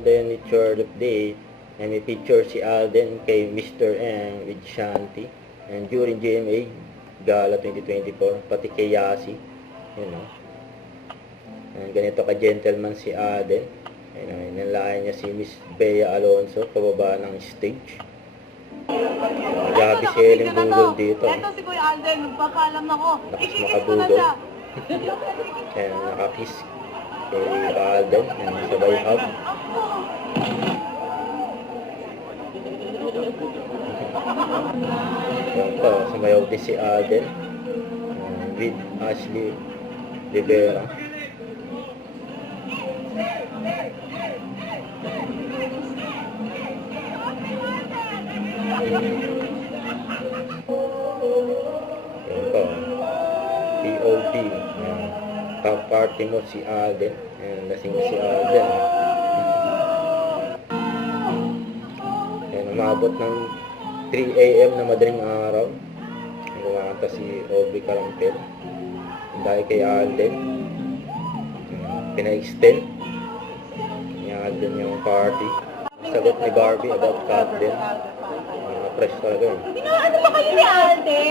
Alden Nature Update. And may picture si Alden kay Mr. M with Shanti. And during GMA Gala 2024, pati kay Yasi. Yun o. And ganito ka-gentleman si Alden. Ayun o, inalayan niya si Miss Bea Alonso pababa ng stage. Gabi selling bungol dito. Ito si Kuya Alden, magpapaalam ako. Lakas Ikikis ko na makabudol. siya. Ayan, nakakiss kay Alden. Ayan, sabay hug. Ayan pa, sumayaw din si Alden. With Ashley Rivera. Ayan pa, POD. Ayan, top party mo si Alden. Ayan, lasing si Alden. Ayan, umabot ng 3 AM na madaling araw. Kumanta si Aubrey Carampel. Dahil kay Alden. Pina-extend ni Alden yung party. Sagot ni Barbie about Alden. Press talaga yun. Ano ba kayo ni Alden?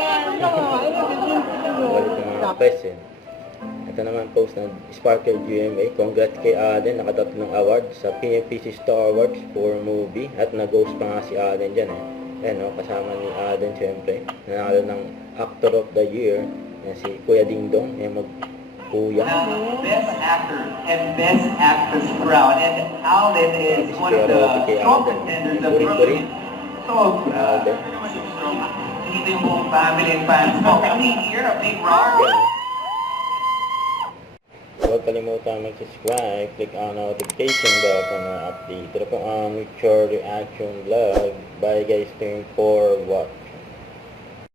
Balik ng mga press eh. Ito naman post ng Sparkle GMA. Congrats kay Alden. Nakatatlong award sa PMPC Star Awards for movie. At nag-ghost pa nga si Alden dyan eh. Ayan o, kasama ni Alden syempre. Nanalo ng Actor of the Year. Yan si Kuya Dingdong. Yan mag-kuya. Best Actor and Best Actress crown. And Alden is one of the strong contenders of Brooklyn. So, Alden. dito yung buong family and fans mo. Kami here, a big roar. Huwag kalimutan mag-subscribe, click on notification bell para ma-update. Ito po ang Nature Reaction Vlog. Bye guys, thank you for watching.